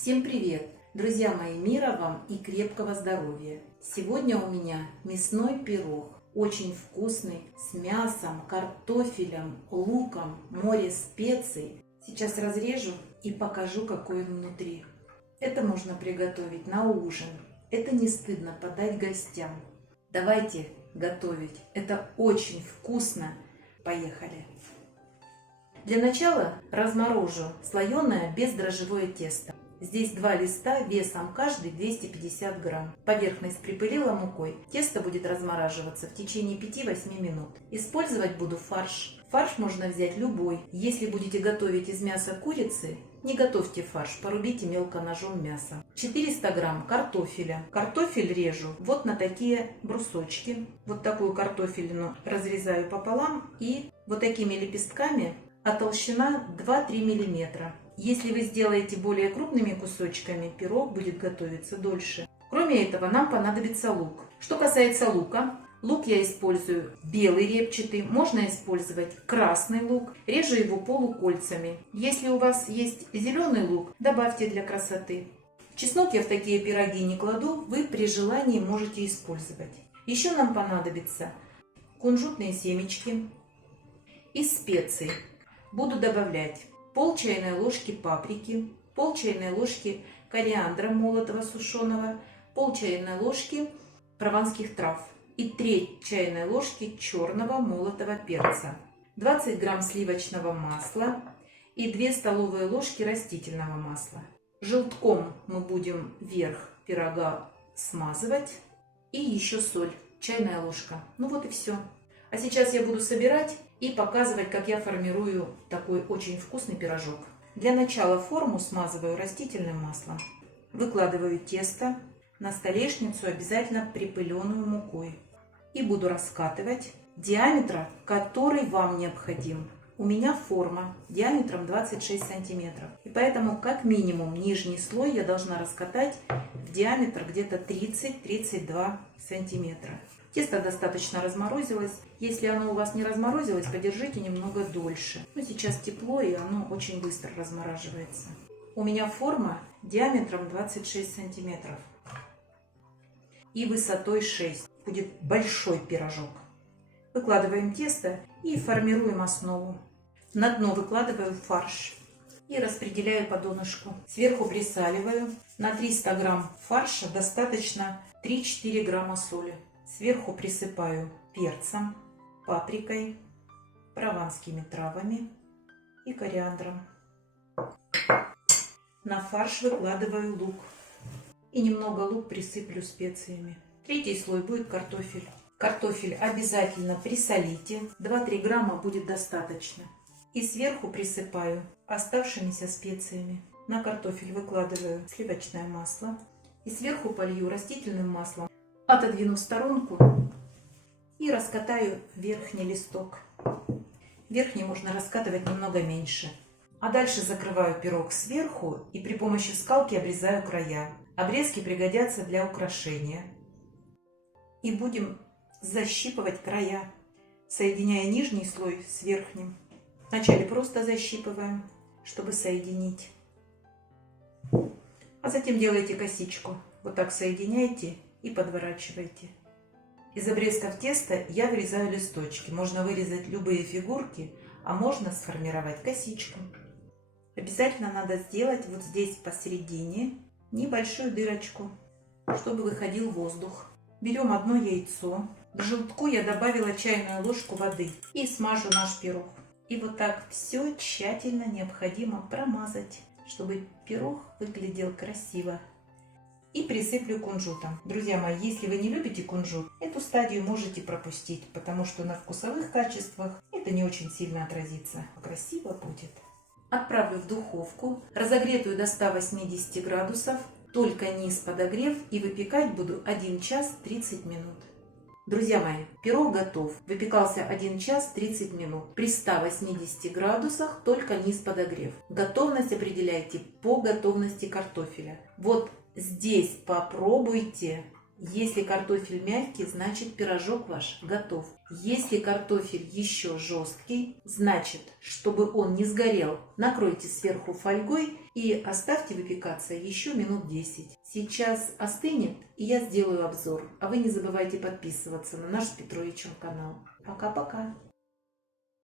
Всем привет! Друзья мои, мира вам и крепкого здоровья! Сегодня у меня мясной пирог, очень вкусный, с мясом, картофелем, луком, море специй. Сейчас разрежу и покажу, какой он внутри. Это можно приготовить на ужин. Это не стыдно подать гостям. Давайте готовить. Это очень вкусно. Поехали! Для начала разморожу слоеное бездрожжевое тесто. Здесь 2 листа, весом каждый 250 грамм. Поверхность припылила мукой. Тесто будет размораживаться в течение 5-8 минут. Использовать буду фарш. Фарш можно взять любой. Если будете готовить из мяса курицы, не готовьте фарш, порубите мелко ножом мясо. 400 грамм картофеля. Картофель режу вот на такие брусочки. Вот такую картофелину разрезаю пополам и вот такими лепестками, а толщина 2-3 миллиметра. Если вы сделаете более крупными кусочками, пирог будет готовиться дольше. Кроме этого, нам понадобится лук. Что касается лука, лук я использую белый репчатый, можно использовать красный лук. Режу его полукольцами. Если у вас есть зеленый лук, добавьте для красоты. Чеснок я в такие пироги не кладу, вы при желании можете использовать. Еще нам понадобятся кунжутные семечки из специй. Буду добавлять пол чайной ложки паприки, пол чайной ложки кориандра молотого сушеного, пол чайной ложки прованских трав и треть чайной ложки черного молотого перца, 20 грамм сливочного масла и 2 столовые ложки растительного масла. Желтком мы будем верх пирога смазывать и еще соль, чайная ложка. Ну вот и все. А сейчас я буду собирать и показывать, как я формирую такой очень вкусный пирожок. Для начала форму смазываю растительным маслом. Выкладываю тесто на столешницу, обязательно припыленную мукой. И буду раскатывать диаметра, который вам необходим. У меня форма диаметром 26 сантиметров. И поэтому как минимум нижний слой я должна раскатать в диаметр где-то 30-32 сантиметра. Тесто достаточно разморозилось. Если оно у вас не разморозилось, подержите немного дольше. Но сейчас тепло, и оно очень быстро размораживается. У меня форма диаметром 26 сантиметров и высотой 6. Будет большой пирожок. Выкладываем тесто и формируем основу. На дно выкладываю фарш и распределяю по донышку. Сверху присаливаю. На 300 грамм фарша достаточно 3-4 грамма соли. Сверху присыпаю перцем, паприкой, прованскими травами и кориандром. На фарш выкладываю лук. И немного лук присыплю специями. Третий слой будет картофель. Картофель обязательно присолите. 2-3 грамма будет достаточно. И сверху присыпаю оставшимися специями. На картофель выкладываю сливочное масло. И сверху полью растительным маслом. Отодвину в сторонку и раскатаю верхний листок. Верхний можно раскатывать немного меньше. А дальше закрываю пирог сверху и при помощи скалки обрезаю края. Обрезки пригодятся для украшения. И будем защипывать края, соединяя нижний слой с верхним. Вначале просто защипываем, чтобы соединить. А затем делайте косичку. Вот так соединяйте и подворачивайте. Из обрезков теста я вырезаю листочки. Можно вырезать любые фигурки, а можно сформировать косичку. Обязательно надо сделать вот здесь посередине небольшую дырочку, чтобы выходил воздух. Берем одно яйцо. К желтку я добавила чайную ложку воды и смажу наш пирог. И вот так все тщательно необходимо промазать, чтобы пирог выглядел красиво. И присыплю кунжутом. Друзья мои, если вы не любите кунжут, эту стадию можете пропустить, потому что на вкусовых качествах это не очень сильно отразится. Красиво будет. Отправлю в духовку, разогретую до 180 градусов, только низ подогрев, и выпекать буду 1 час 30 минут. Друзья мои, пирог готов. Выпекался 1 час 30 минут. При 180 градусах только низ подогрев. Готовность определяйте по готовности картофеля. Вот здесь попробуйте Если картофель мягкий, значит пирожок ваш готов. Если картофель еще жесткий, значит, чтобы он не сгорел, накройте сверху фольгой и оставьте выпекаться еще минут 10. Сейчас остынет, и я сделаю обзор. А вы не забывайте подписываться на наш с Петровичем канал. Пока-пока!